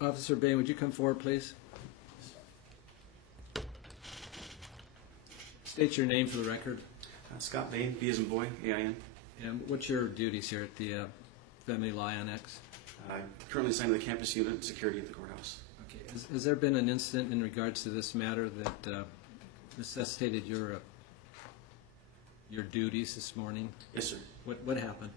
Officer Bain, would you come forward, please? State your name for the record. Scott Bain, B as in boy, A-I-N. And what's your duties here at the Family Law Annex? Currently assigned to the campus unit, security at the courthouse. Okay. Has there been an incident in regards to this matter that necessitated your duties this morning? Yes, sir. What happened?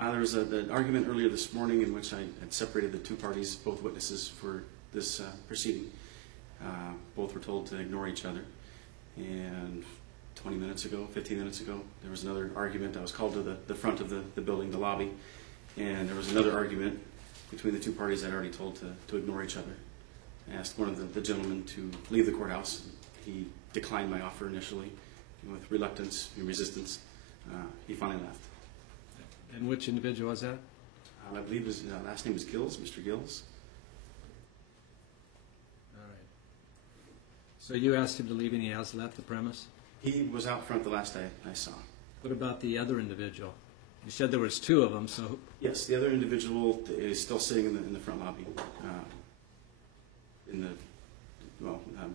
There was an argument earlier this morning in which I had separated the two parties, both witnesses for this proceeding. Both were told to ignore each other. And 20 minutes ago, 15 minutes ago, there was another argument. I was called to the front of the building, the lobby, and there was another argument between the two parties I'd already told to ignore each other. I asked one of the gentlemen to leave the courthouse. He declined my offer initially with reluctance and resistance. He finally left. And which individual was that? I believe his last name is Gills, Mr. Gills. All right. So you asked him to leave and he has left the premise? He was out front the last I saw. What about the other individual? You said there was two of them, so... Yes, the other individual is still sitting in the front lobby,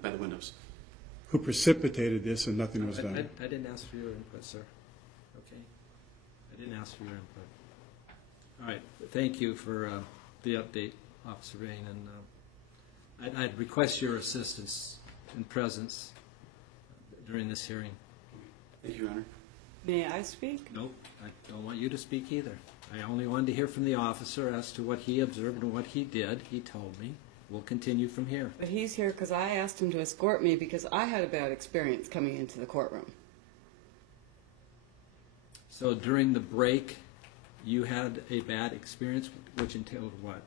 by the windows. Who precipitated this and nothing was done? I didn't ask for your input, sir. Okay? I didn't ask for your input. All right. Thank you for the update, Officer Bain. And I'd request your assistance and presence during this hearing. Thank you, Your Honor. May I speak? Nope. I don't want you to speak either. I only wanted to hear from the officer as to what he observed and what he did. He told me. We'll continue from here. But he's here because I asked him to escort me because I had a bad experience coming into the courtroom. So during the break, you had a bad experience, which entailed what?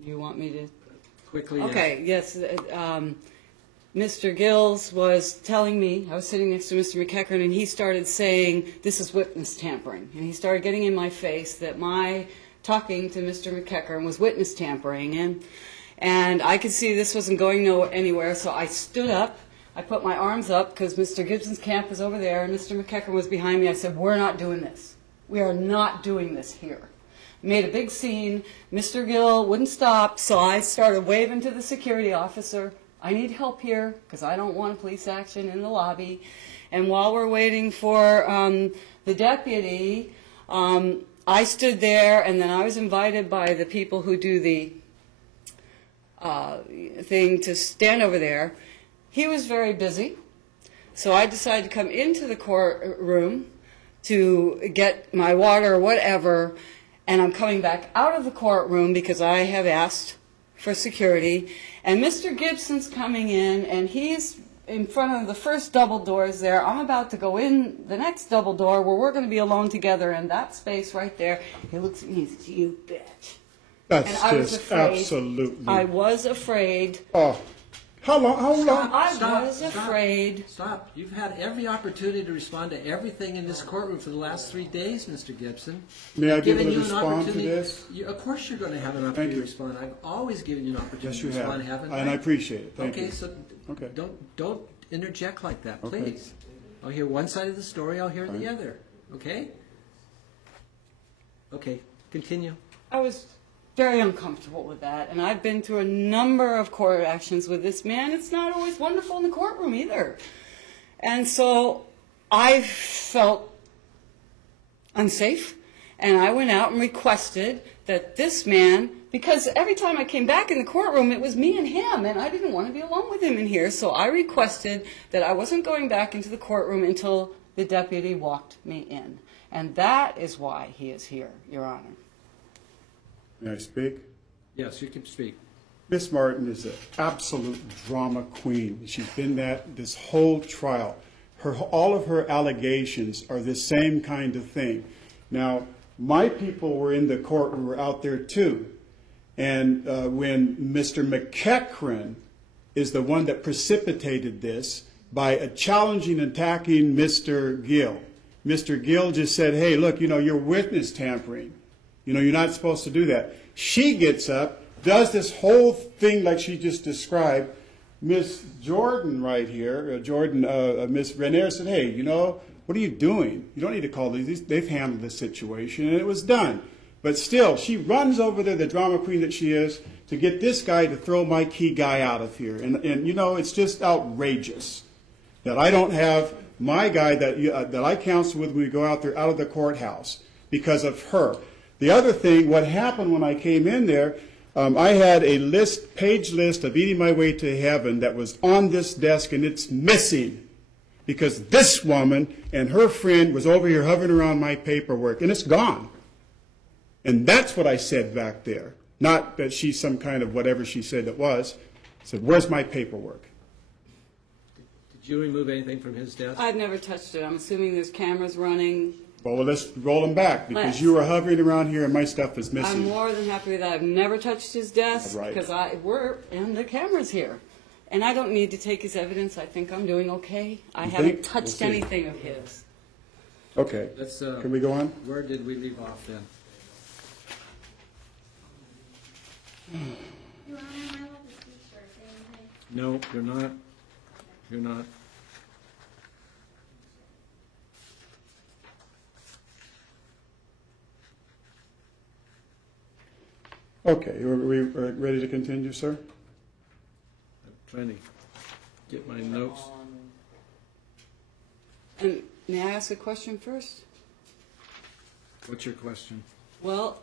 You want me to? Quickly. Okay, yes. Mr. Gills was telling me, I was sitting next to Mr. McEachern, and he started saying, this is witness tampering. And he started getting in my face that my talking to Mr. McEachern was witness tampering. And I could see this wasn't going anywhere, so I stood up. I put my arms up because Mr. Gibson's camp was over there and Mr. McEachern was behind me. I said, we're not doing this. We are not doing this here. Made a big scene. Mr. Gill wouldn't stop, so I started waving to the security officer. I need help here because I don't want police action in the lobby. And while we're waiting for the deputy, I stood there, and then I was invited by the people who do the thing to stand over there. He was very busy, so I decided to come into the courtroom to get my water or whatever, and I'm coming back out of the courtroom because I have asked for security, and Mr. Gibson's coming in, and he's in front of the first double doors there. I'm about to go in the next double door where we're going to be alone together in that space right there. He looks at me and says, you bitch. That's and I was just afraid. absolutely... I was afraid. Oh, how long? I was afraid. Stop. You've had every opportunity to respond to everything in this courtroom for the last 3 days, Mr. Gibson. May I be able Giving to you an respond to opportunity- this? Of course you're going to have an opportunity to respond. I've always given you an opportunity Yes, you to respond, have. haven't And I? I appreciate it. Thank Okay, you. so Okay. don't interject like that, Okay. please. I'll hear one side of the story, I'll hear the Fine. other. Okay? Okay, continue. I was very uncomfortable with that, and I've been through a number of court actions with this man. It's not always wonderful in the courtroom either. And so I felt unsafe, and I went out and requested that this man, because every time I came back in the courtroom, it was me and him, and I didn't want to be alone with him in here, so I requested that I wasn't going back into the courtroom until the deputy walked me in. And that is why he is here, Your Honor. May I speak? Yes, you can speak. Miss Martin is an absolute drama queen. She's been that this whole trial. All of her allegations are the same kind of thing. Now, my people were in the courtroom, were out there too. And when Mr. McEachern is the one that precipitated this by challenging and attacking Mr. Gill. Mr. Gill just said, hey, look, you're witness tampering. You're not supposed to do that. She gets up, does this whole thing like she just described. Miss Jordan right here, Miss Renier said, hey, what are you doing? You don't need to call these. They've handled this situation, and it was done. But still, she runs over there, the drama queen that she is, to get this guy to throw my key guy out of here. And you know, it's just outrageous that I don't have my guy that I counsel with when we go out there out of the courthouse because of her. The other thing, what happened when I came in there, I had a page list of Eating My Way to Heaven that was on this desk, and it's missing because this woman and her friend was over here hovering around my paperwork, and it's gone. And that's what I said back there. Not that she's some kind of whatever she said it was. I said, where's my paperwork? Did you remove anything from his desk? I've never touched it. I'm assuming there's cameras running. Well, let's roll them back because Let's. you were hovering around here and my stuff is I'm missing. more than happy with that. I've never touched his desk Right. because we're in the cameras here. And I don't need to take his evidence. I think I'm doing okay. I You haven't think? touched We'll see. anything of his. Okay. Let's, Can we go on? where did we leave off then? Your Honor, am I allowed to speak or say anything? No, you're not. You're not. Okay. Are we ready to continue, sir? I'm trying to get my notes. And may I ask a question first? What's your question? Well,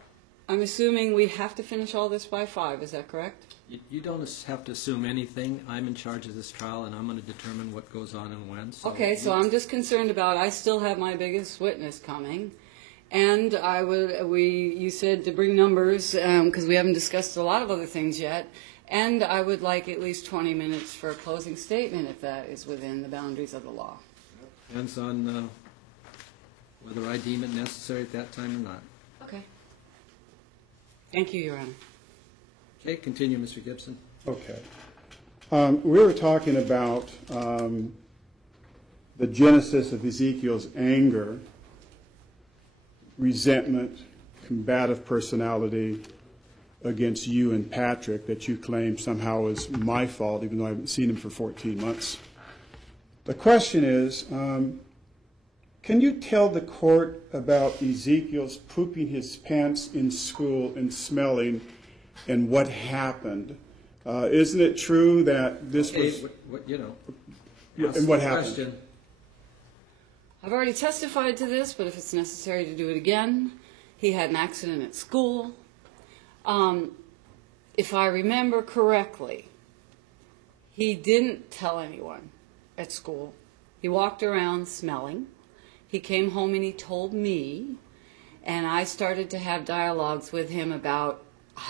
I'm assuming we have to finish all this by 5. Is that correct? You don't have to assume anything. I'm in charge of this trial, and I'm going to determine what goes on and when. Okay, so I'm just concerned about, I still have my biggest witness coming. And you said to bring numbers, because we haven't discussed a lot of other things yet. And I would like at least 20 minutes for a closing statement, if that is within the boundaries of the law. Depends on whether I deem it necessary at that time or not. Okay. Thank you, Your Honor. Okay, continue, Mr. Gibson. Okay. We were talking about the genesis of Ezekiel's anger, resentment, combative personality against you and Patrick that you claim somehow was my fault, even though I haven't seen him for 14 months. The question is, can you tell the court about Ezekiel's pooping his pants in school and smelling and what happened? Isn't it true that this Okay, was... ask and what the happened? question. I've already testified to this, but if it's necessary to do it again, he had an accident at school. If I remember correctly, he didn't tell anyone at school. He walked around smelling. He came home and he told me, and I started to have dialogues with him about,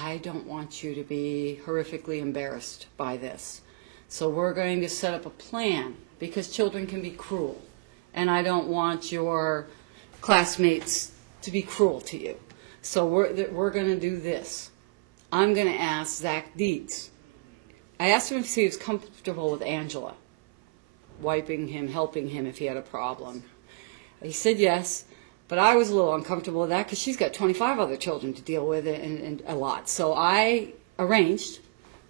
I don't want you to be horrifically embarrassed by this. So we're going to set up a plan, because children can be cruel. And I don't want your classmates to be cruel to you. So we're going to do this. I'm going to ask Zach Dietz. I asked him if he was comfortable with Angela, wiping him, helping him if he had a problem. He said yes, but I was a little uncomfortable with that because she's got 25 other children to deal with and a lot. So I arranged,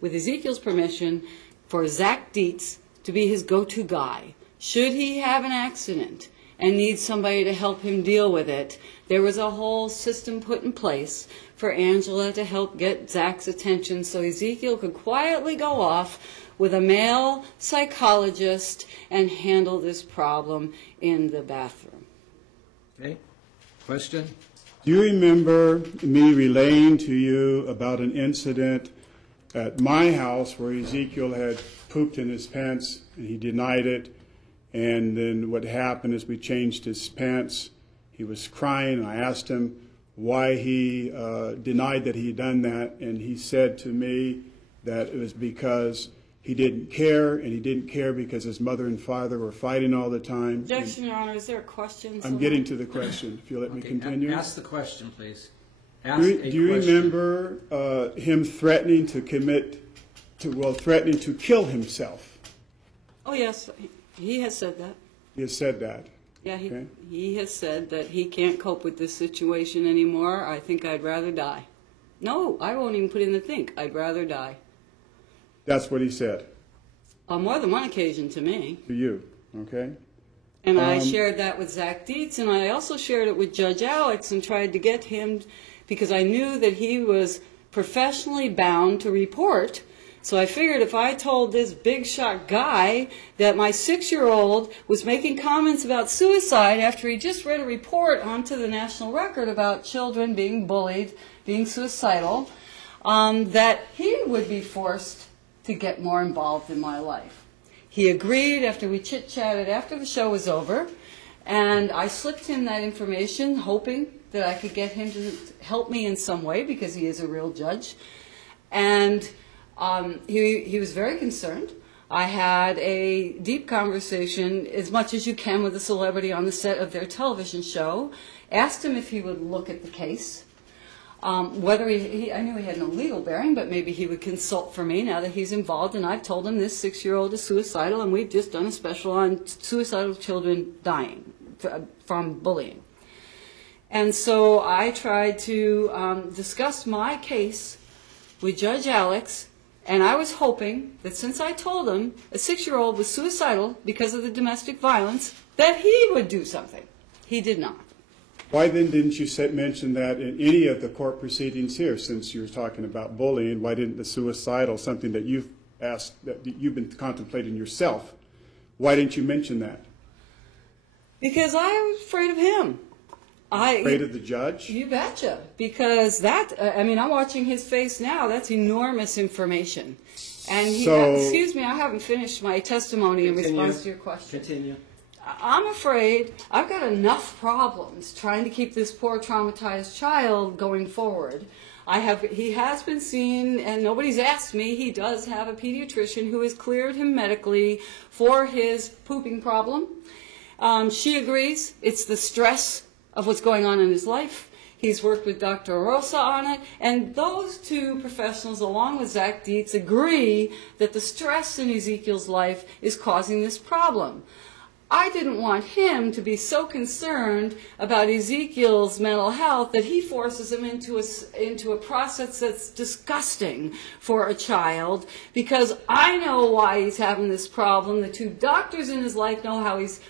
with Ezekiel's permission, for Zach Dietz to be his go-to guy. Should he have an accident and need somebody to help him deal with it, there was a whole system put in place for Angela to help get Zach's attention so Ezekiel could quietly go off with a male psychologist and handle this problem in the bathroom. Okay, question? Do you remember me relaying to you about an incident at my house where Ezekiel had pooped in his pants and he denied it? And then what happened is we changed his pants. He was crying, and I asked him why he denied that he had done that, and he said to me that it was because he didn't care, and he didn't care because his mother and father were fighting all the time. Objection, Your Honor. Is there a question? I'm getting to the question, if you'll let me Okay, continue. ask the question, please. Do Ask you, a do you question. remember him threatening to threatening to kill himself? Oh, yes. He has said that. He has said that. Yeah, Okay. he has said that he can't cope with this situation anymore. I think I'd rather die. No, I won't even put in the think. I'd rather die. That's what he said On more than one occasion to me. to you, okay? And I shared that with Zach Dietz, and I also shared it with Judge Alex and tried to get him because I knew that he was professionally bound to report. So I figured if I told this big shot guy that my 6-year-old was making comments about suicide after he just read a report onto the National Record about children being bullied, being suicidal, that he would be forced to get more involved in my life. He agreed after we chit-chatted after the show was over, and I slipped him that information, hoping that I could get him to help me in some way, because he is a real judge. And he was very concerned. I had a deep conversation, as much as you can, with a celebrity on the set of their television show. Asked him if he would look at the case. Whether I knew he had no legal bearing, but maybe he would consult for me now that he's involved. And I've told him this 6-year-old is suicidal, and we've just done a special on suicidal children dying from bullying. And so I tried to discuss my case with Judge Alex, and I was hoping that since I told him a 6-year-old was suicidal because of the domestic violence, that he would do something. He did not. Why then didn't you mention that in any of the court proceedings here, since you were talking about bullying? Why didn't the suicidal, something that you've asked, that you've been contemplating yourself, why didn't you mention that? Because I was afraid of him. Afraid of the judge? You betcha. Because I'm watching his face now. That's enormous information. And excuse me, I haven't finished my testimony in response to your question. Continue. I'm afraid I've got enough problems trying to keep this poor traumatized child going forward. He has been seen, and nobody's asked me, he does have a pediatrician who has cleared him medically for his pooping problem. She agrees it's the stress of what's going on in his life. He's worked with Dr. Rosa on it, and those two professionals, along with Zach Dietz, agree that the stress in Ezekiel's life is causing this problem. I didn't want him to be so concerned about Ezekiel's mental health that he forces him into a process that's disgusting for a child, because I know why he's having this problem. The two doctors in his life know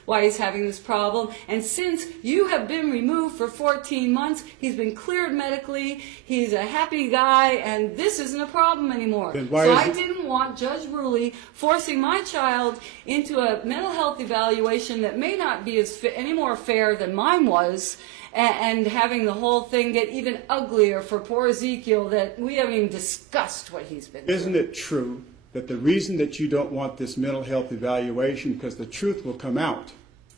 why he's having this problem. And since you have been removed for 14 months, he's been cleared medically, he's a happy guy, and this isn't a problem anymore. So I didn't want Judge Ruley forcing my child into a mental health evaluation that may not be any more fair than mine was, and having the whole thing get even uglier for poor Ezekiel, that we haven't even discussed what he's been through. Isn't it true that the reason that you don't want this mental health evaluation, because the truth will come out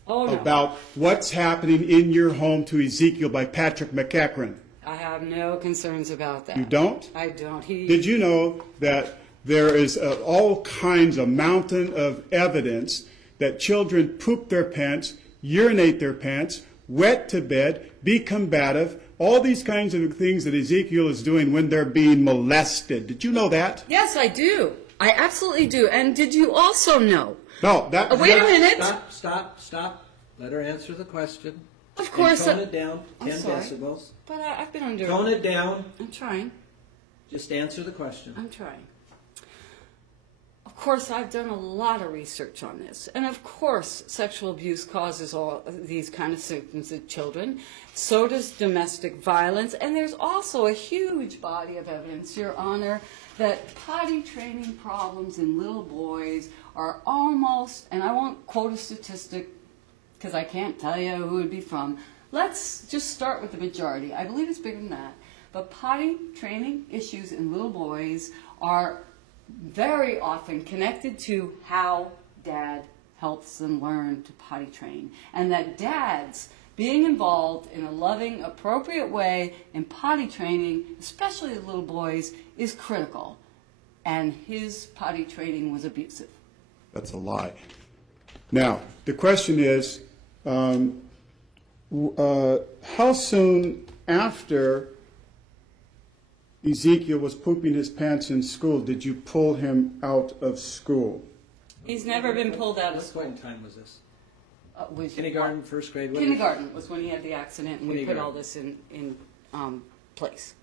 about what's happening in your home to Ezekiel by Patrick McEachran? I have no concerns about that. You don't? I don't. Did you know that there is all kinds of mountain of evidence that children poop their pants, urinate their pants, wet to bed, be combative, all these kinds of things that Ezekiel is doing when they're being molested? Did you know that? Yes, I do. I absolutely do. And did you also know? No, that... Wait a minute. Stop. Let her answer the question. Of course. And tone it down, 10 I'm sorry. decibels. But I've been under... Tone it down. I'm trying. Just answer the question. I'm trying. Of course, I've done a lot of research on this. And of course, sexual abuse causes all these kind of symptoms in children. So does domestic violence. And there's also a huge body of evidence, Your Honor, that potty training problems in little boys are almost, and I won't quote a statistic because I can't tell you who it would be from. Let's just start with the majority. I believe it's bigger than that. But potty training issues in little boys are very often connected to how dad helps them learn to potty train. And that dads being involved in a loving, appropriate way in potty training, especially the little boys, is critical. And his potty training was abusive. That's a lie. Now, the question is, how soon after Ezekiel was pooping his pants in school did you pull him out of school? He's never been pulled out of school. What point in time was this? Was Kindergarten, first grade? Kindergarten was when he had the accident, and we put all this in place.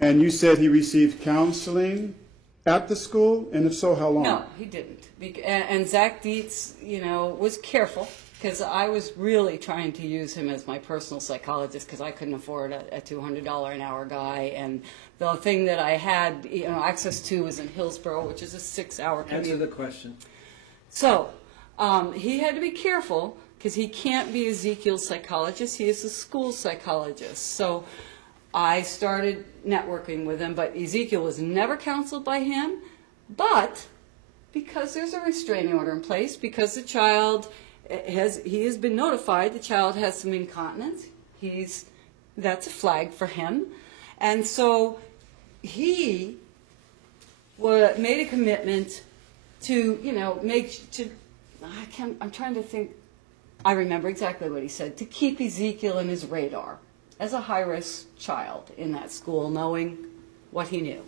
And you said he received counseling at the school, and if so, how long? No, he didn't. And Zach Dietz, was careful, because I was really trying to use him as my personal psychologist because I couldn't afford a $200 an hour guy. And the thing that I had access to was in Hillsborough, which is a 6-hour commute. Answer the question. So he had to be careful because he can't be Ezekiel's psychologist. He is a school psychologist. So I started networking with him, but Ezekiel was never counseled by him. But because there's a restraining order in place, because the child he has been notified the child has some incontinence, that's a flag for him. And so he made a commitment to, I'm trying to think, I remember exactly what he said, to keep Ezekiel in his radar as a high-risk child in that school, knowing what he knew.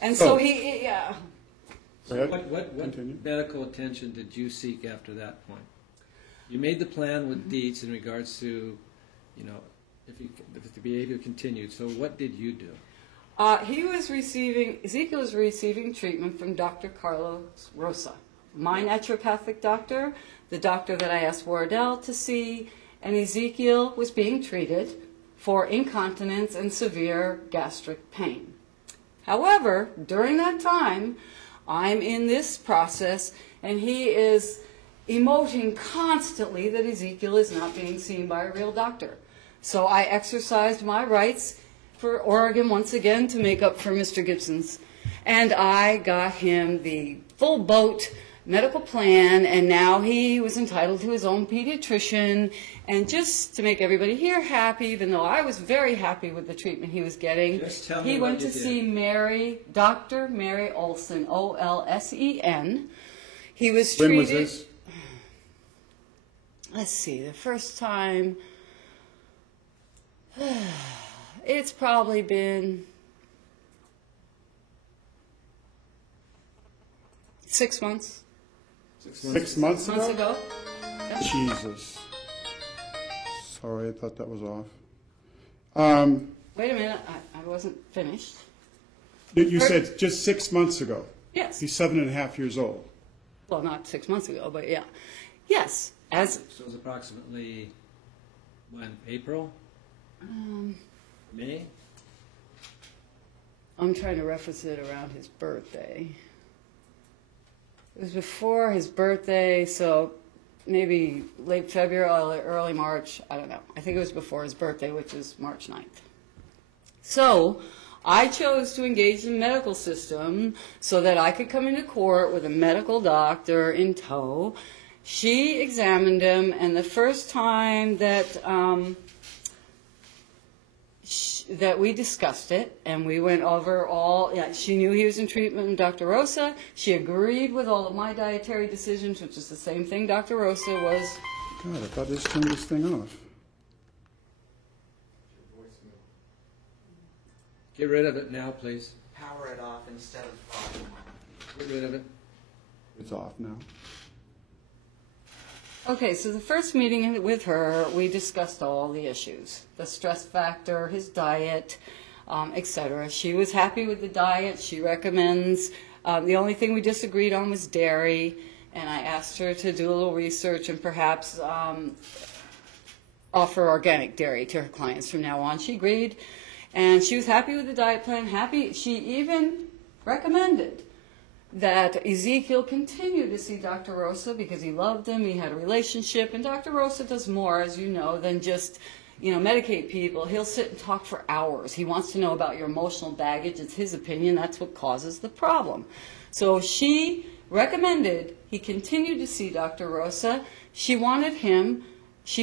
And so he So Go ahead. what Continue. medical attention did you seek after that point? You made the plan with Dietz in regards to, if the behavior continued. So what did you do? Ezekiel was receiving treatment from Dr. Carlos Rosa, my naturopathic doctor, the doctor that I asked Wardell to see, and Ezekiel was being treated for incontinence and severe gastric pain. However, during that time, I'm in this process, and he is emoting constantly that Ezekiel is not being seen by a real doctor. So I exercised my rights for Oregon once again to make up for Mr. Gibson's. And I got him the full boat medical plan, and now he was entitled to his own pediatrician. And just to make everybody here happy, even though I was very happy with the treatment he was getting, Just tell me he what went you to did. see Dr. Mary Olson, Olsen. He was When treated. was this? Let's see, the first time, it's probably been 6 months. 6 months Months ago? ago. Jesus. Sorry, I thought that was off. Wait a minute, I wasn't finished. You said just 6 months ago. Yes. He's 7.5 years old. Well, not 6 months ago, but yeah. Yes. As So it was approximately, when, April? May? I'm trying to reference it around his birthday. It was before his birthday, so maybe late February, early March. I don't know. I think it was before his birthday, which is March 9th. So I chose to engage the medical system so that I could come into court with a medical doctor in tow. She examined him, and the first time that that we discussed it, and we went over she knew he was in treatment with Dr. Rosa. She agreed with all of my dietary decisions, which is the same thing Dr. Rosa was. God, I thought I just turned this thing off. Get rid of it now, please. Power it off instead of volume on. Get rid of it. It's off now. Okay, so the first meeting with her, we discussed all the issues, the stress factor, his diet, etc. She was happy with the diet. She recommends. The only thing we disagreed on was dairy, and I asked her to do a little research and perhaps offer organic dairy to her clients from now on. She agreed, and she was happy with the diet plan. Happy. She even recommended that Ezekiel continue to see Dr. Rosa because he loved him, he had a relationship, and Dr. Rosa does more, as you know, than just, medicate people. He'll sit and talk for hours. He wants to know about your emotional baggage. It's his opinion. That's what causes the problem. So she recommended he continue to see Dr. Rosa. She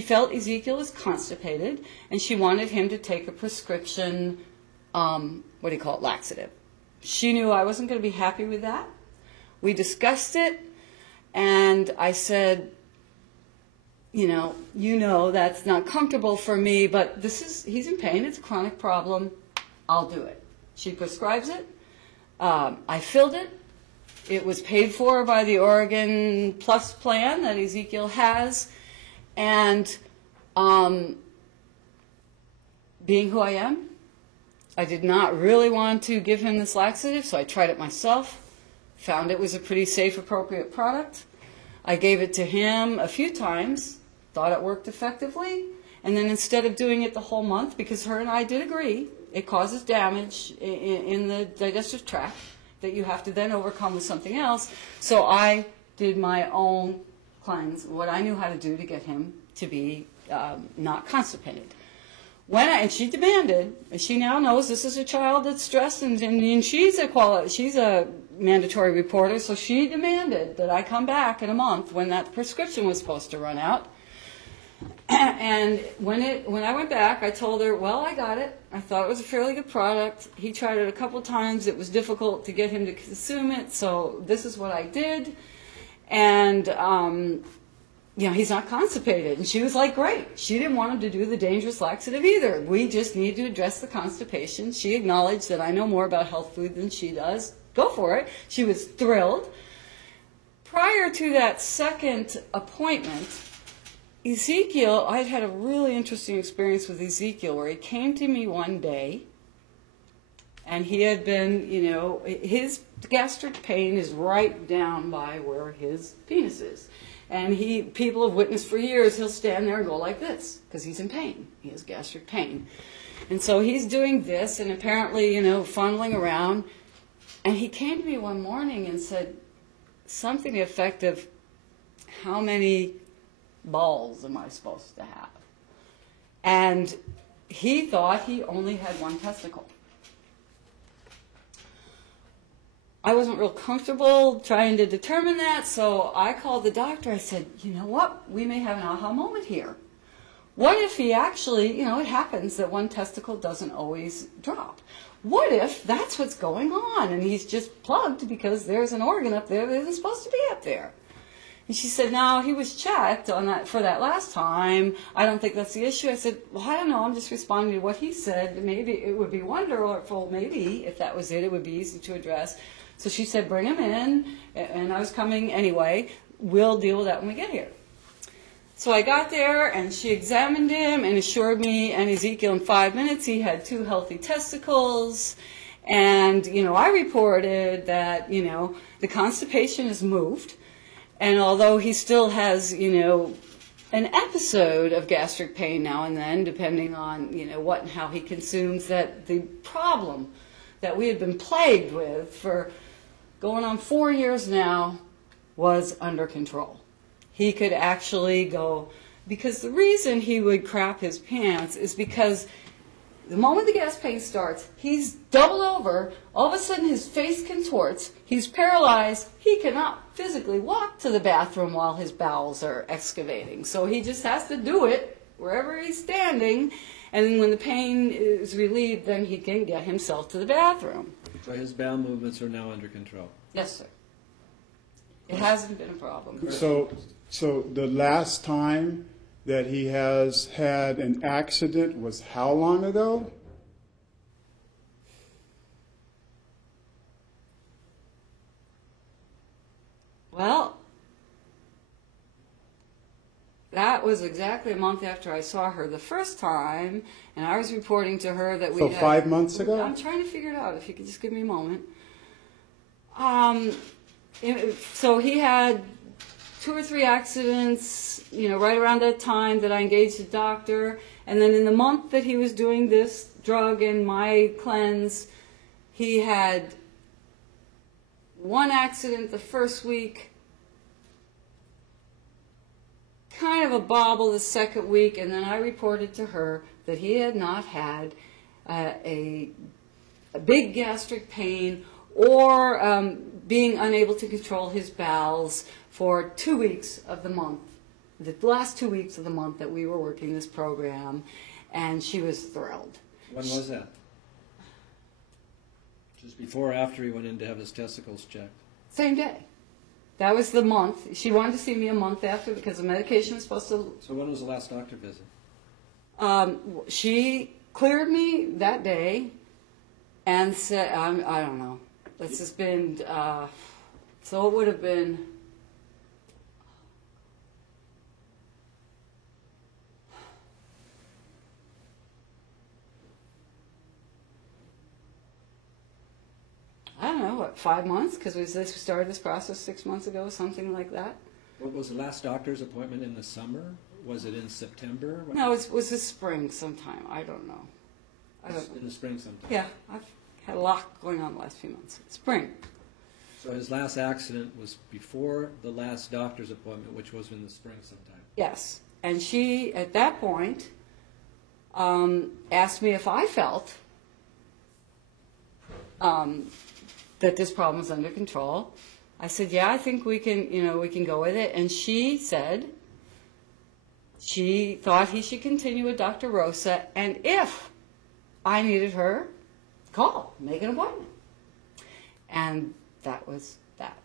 felt Ezekiel was constipated, and she wanted him to take a prescription, laxative. She knew I wasn't going to be happy with that. We discussed it, and I said, that's not comfortable for me, but he's in pain. It's a chronic problem. I'll do it. She prescribes it. I filled it. It was paid for by the Oregon Plus plan that Ezekiel has, and being who I am, I did not really want to give him this laxative, so I tried it myself, found it was a pretty safe, appropriate product. I gave it to him a few times, thought it worked effectively, and then instead of doing it the whole month, because her and I did agree, it causes damage in the digestive tract that you have to then overcome with something else, so I did my own cleanse, what I knew how to do to get him to be not constipated. And she demanded, and she now knows this is a child that's stressed, and she's a mandatory reporter, so she demanded that I come back in a month when that prescription was supposed to run out. And when I went back, I told her, well, I got it. I thought it was a fairly good product. He tried it a couple times. It was difficult to get him to consume it, so this is what I did. And he's not constipated. And she was like, great. She didn't want him to do the dangerous laxative either. We just need to address the constipation. She acknowledged that I know more about health food than she does. Go for it. She was thrilled. Prior to that second appointment, Ezekiel, I'd had a really interesting experience with Ezekiel where he came to me one day and he had been, his gastric pain is right down by where his penis is. And people have witnessed for years, he'll stand there and go like this because he's in pain. He has gastric pain. And so he's doing this and apparently, funneling around. And he came to me one morning and said something to the effect of, how many balls am I supposed to have? And he thought he only had one testicle. I wasn't real comfortable trying to determine that, so I called the doctor. I said, you know what? We may have an aha moment here. What if he actually, it happens that one testicle doesn't always drop. What if that's what's going on and he's just plugged because there's an organ up there that isn't supposed to be up there? And she said, no, he was checked on that for that last time. I don't think that's the issue. I said, well, I don't know. I'm just responding to what he said. Maybe it would be wonderful. Maybe if that was it would be easy to address. So she said, bring him in. And I was coming anyway. We'll deal with that when we get here. So I got there, and she examined him and assured me and Ezekiel in 5 minutes he had 2 healthy testicles. And, I reported that, the constipation has moved. And although he still has, an episode of gastric pain now and then, depending on, what and how he consumes, that the problem that we had been plagued with for going on 4 years now was under control. He could actually go, because the reason he would crap his pants is because the moment the gas pain starts, he's doubled over, all of a sudden his face contorts, he's paralyzed, he cannot physically walk to the bathroom while his bowels are excavating. So he just has to do it wherever he's standing, and then when the pain is relieved, then he can get himself to the bathroom. So his bowel movements are now under control. Yes, sir. It hasn't been a problem. So the last time that he has had an accident was how long ago? Well, that was exactly a month after I saw her the first time, and I was reporting to her that we So had... 5 months ago? I'm trying to figure it out, if you could just give me a moment. So he had 2 or 3 accidents, right around that time that I engaged a doctor. And then in the month that he was doing this drug and my cleanse, he had 1 accident the first week, kind of a bobble the second week, and then I reported to her that he had not had a big gastric pain or being unable to control his bowels for 2 weeks of the month, the last 2 weeks of the month that we were working this program, and she was thrilled. When was that? Just before or after he went in to have his testicles checked? Same day. That was the month. She wanted to see me a month after because the medication was supposed to... So when was the last doctor visit? She cleared me that day and said, I don't know. This has been, so it would have been... I don't know, 5 months? Because we started this process 6 months ago, something like that. What was the last doctor's appointment in the summer? Was it in September? No, it was this spring sometime. I don't know. I don't know. In the spring sometime. Yeah, I've had a lot going on the last few months. Spring. So his last accident was before the last doctor's appointment, which was in the spring sometime. Yes. And she, at that point, asked me if I felt that this problem was under control. I said, yeah, I think we can go with it. And she said she thought he should continue with Dr. Rosa, and if I needed her, make an appointment. And that was that.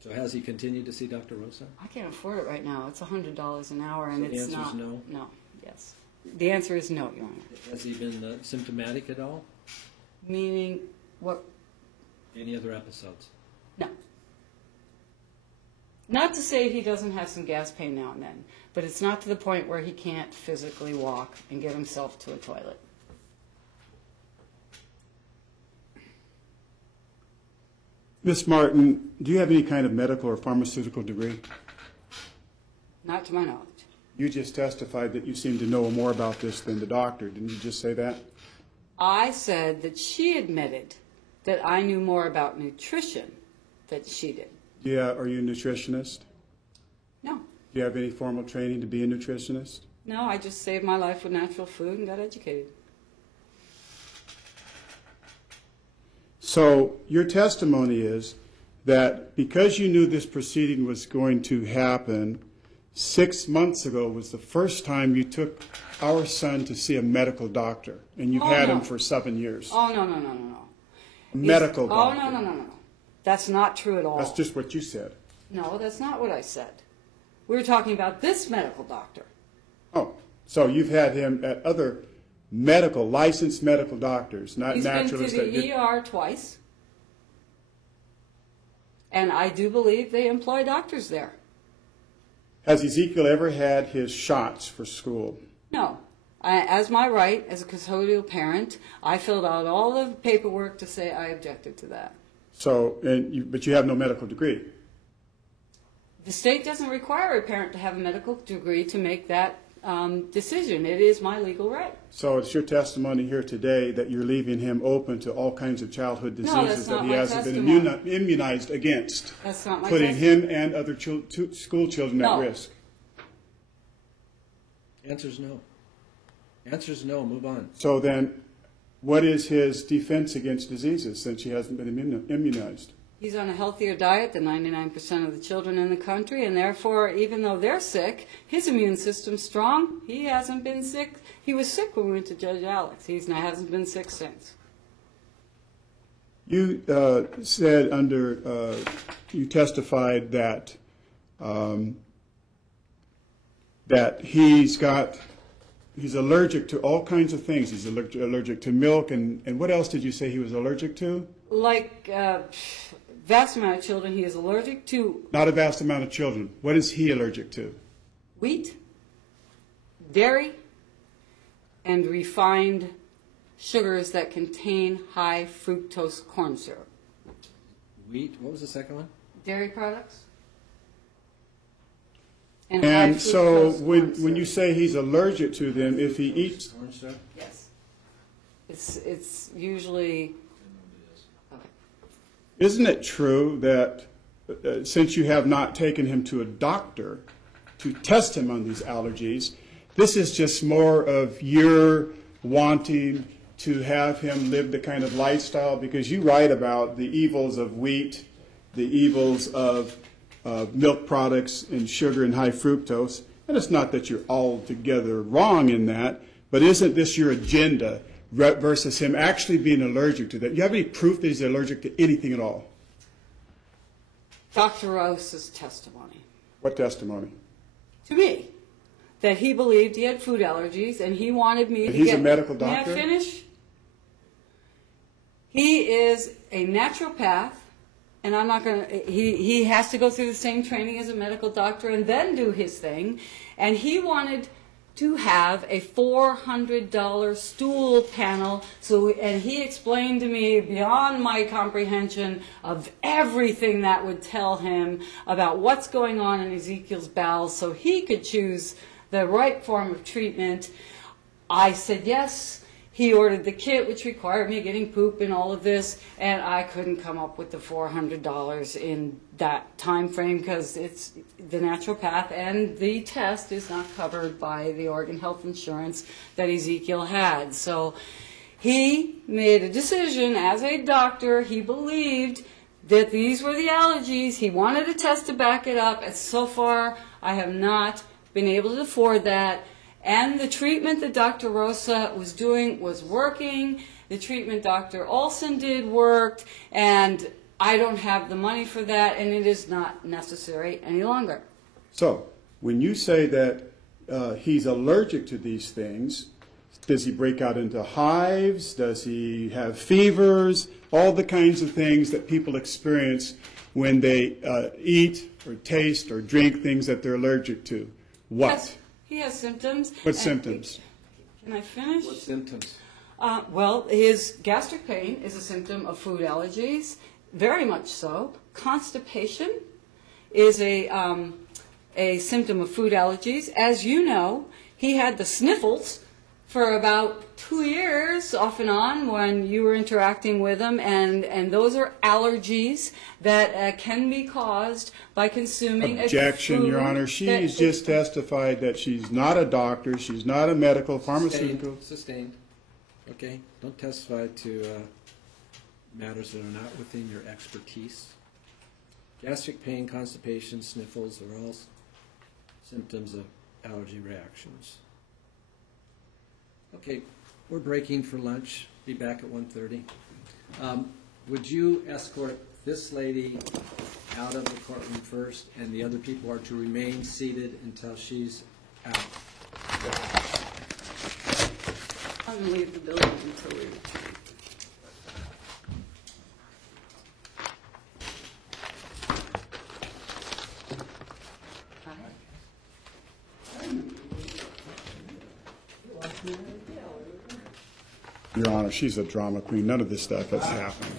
So has he continued to see Dr. Rosa? I can't afford it right now. It's $100 an hour, and So the it's answer not. is no? No. Yes. The answer is no, Your Honor. Has he been symptomatic at all? Meaning what? Any other episodes? No. Not to say he doesn't have some gas pain now and then, but it's not to the point where he can't physically walk and get himself to a toilet. Miss Martin, do you have any kind of medical or pharmaceutical degree? Not to my knowledge. You just testified that you seem to know more about this than the doctor. Didn't you just say that? I said that she admitted that I knew more about nutrition than she did. Yeah, are you a nutritionist? No. Do you have any formal training to be a nutritionist? No, I just saved my life with natural food and got educated. So your testimony is that because you knew this proceeding was going to happen, 6 months ago was the first time you took our son to see a medical doctor, and you've had him for 7 years. Oh, no. A medical doctor. Oh, no. That's not true at all. That's just what you said. No, that's not what I said. We were talking about this medical doctor. Oh, so you've had him at other licensed medical doctors, not He's been to naturalists. the ER twice. And I do believe they employ doctors there. Has Ezekiel ever had his shots for school? No. As my right, as a custodial parent, I filled out all the paperwork to say I objected to that. So, but you have no medical degree. The state doesn't require a parent to have a medical degree to make that decision. It is my legal right. So it's your testimony here today that you're leaving him open to all kinds of childhood No, diseases that's that not he my hasn't been testimony. immunized against, That's not my putting testimony. him and other school children at No. risk. Answer's no. Answer's no. Move on. So then, what is his defense against diseases since he hasn't been immunized? He's on a healthier diet than 99% of the children in the country, and therefore, even though they're sick, his immune system's strong. He hasn't been sick. He was sick when we went to Judge Alex. He hasn't been sick since. You said you testified that that he's allergic to all kinds of things. He's allergic to milk, and what else did you say he was allergic to? Like vast amount of children, he is allergic to Not a vast amount of children. What is he allergic to? wheat, dairy, and refined sugars that contain high fructose corn syrup. Wheat. What was the second one? Dairy products. high And so fructose corn when syrup. you say he's allergic to them, if he eats, Corn syrup? Yes. It's usually. isn't it true that since you have not taken him to a doctor to test him on these allergies, this is just more of your wanting to have him live the kind of lifestyle? Because you write about the evils of wheat, the evils of milk products and sugar and high fructose. And it's not that you're altogether wrong in that, but isn't this your agenda versus him actually being allergic to that? Do you have any proof that he's allergic to anything at all? Dr. Rose's testimony What testimony? to me that he believed he had food allergies and he wanted me And to he's get. a medical doctor? May I finish? He is a naturopath, and I'm not going to. He has to go through the same training as a medical doctor and then do his thing. And he wanted to have a $400 stool panel. And he explained to me beyond my comprehension of everything that would tell him about what's going on in Ezekiel's bowels so he could choose the right form of treatment. I said yes. He ordered the kit, which required me getting poop and all of this, and I couldn't come up with the $400 in that time frame because it's the naturopath and the test is not covered by the Oregon Health Insurance that Ezekiel had. So he made a decision as a doctor. He believed that these were the allergies. He wanted a test to back it up, and so far I have not been able to afford that. And the treatment that Dr. Rosa was doing was working. The treatment Dr. Olson did worked, and I don't have the money for that, and it is not necessary any longer. So, when you say that he's allergic to these things, does he break out into hives? Does he have fevers? All the kinds of things that people experience when they eat or taste or drink things that they're allergic to. What? Yes, he has symptoms. What symptoms? Can I finish? What symptoms? Well, his gastric pain is a symptom of food allergies, very much so. Constipation is a symptom of food allergies. As you know, he had the sniffles for about 2 years, off and on, when you were interacting with him, and those are allergies that can be caused by consuming Objection, a food Your Honor. She's just testified that she's not a doctor, she's not a medical pharmaceutical. Sustained. Okay, don't testify to matters that are not within your expertise. Gastric pain, constipation, sniffles are all symptoms of allergy reactions. Okay, we're breaking for lunch. Be back at 1:30. Would you escort this lady out of the courtroom first, and the other people are to remain seated until she's out? I'm going to leave the building until we return. Your Honor, she's a drama queen. None of this stuff has happened.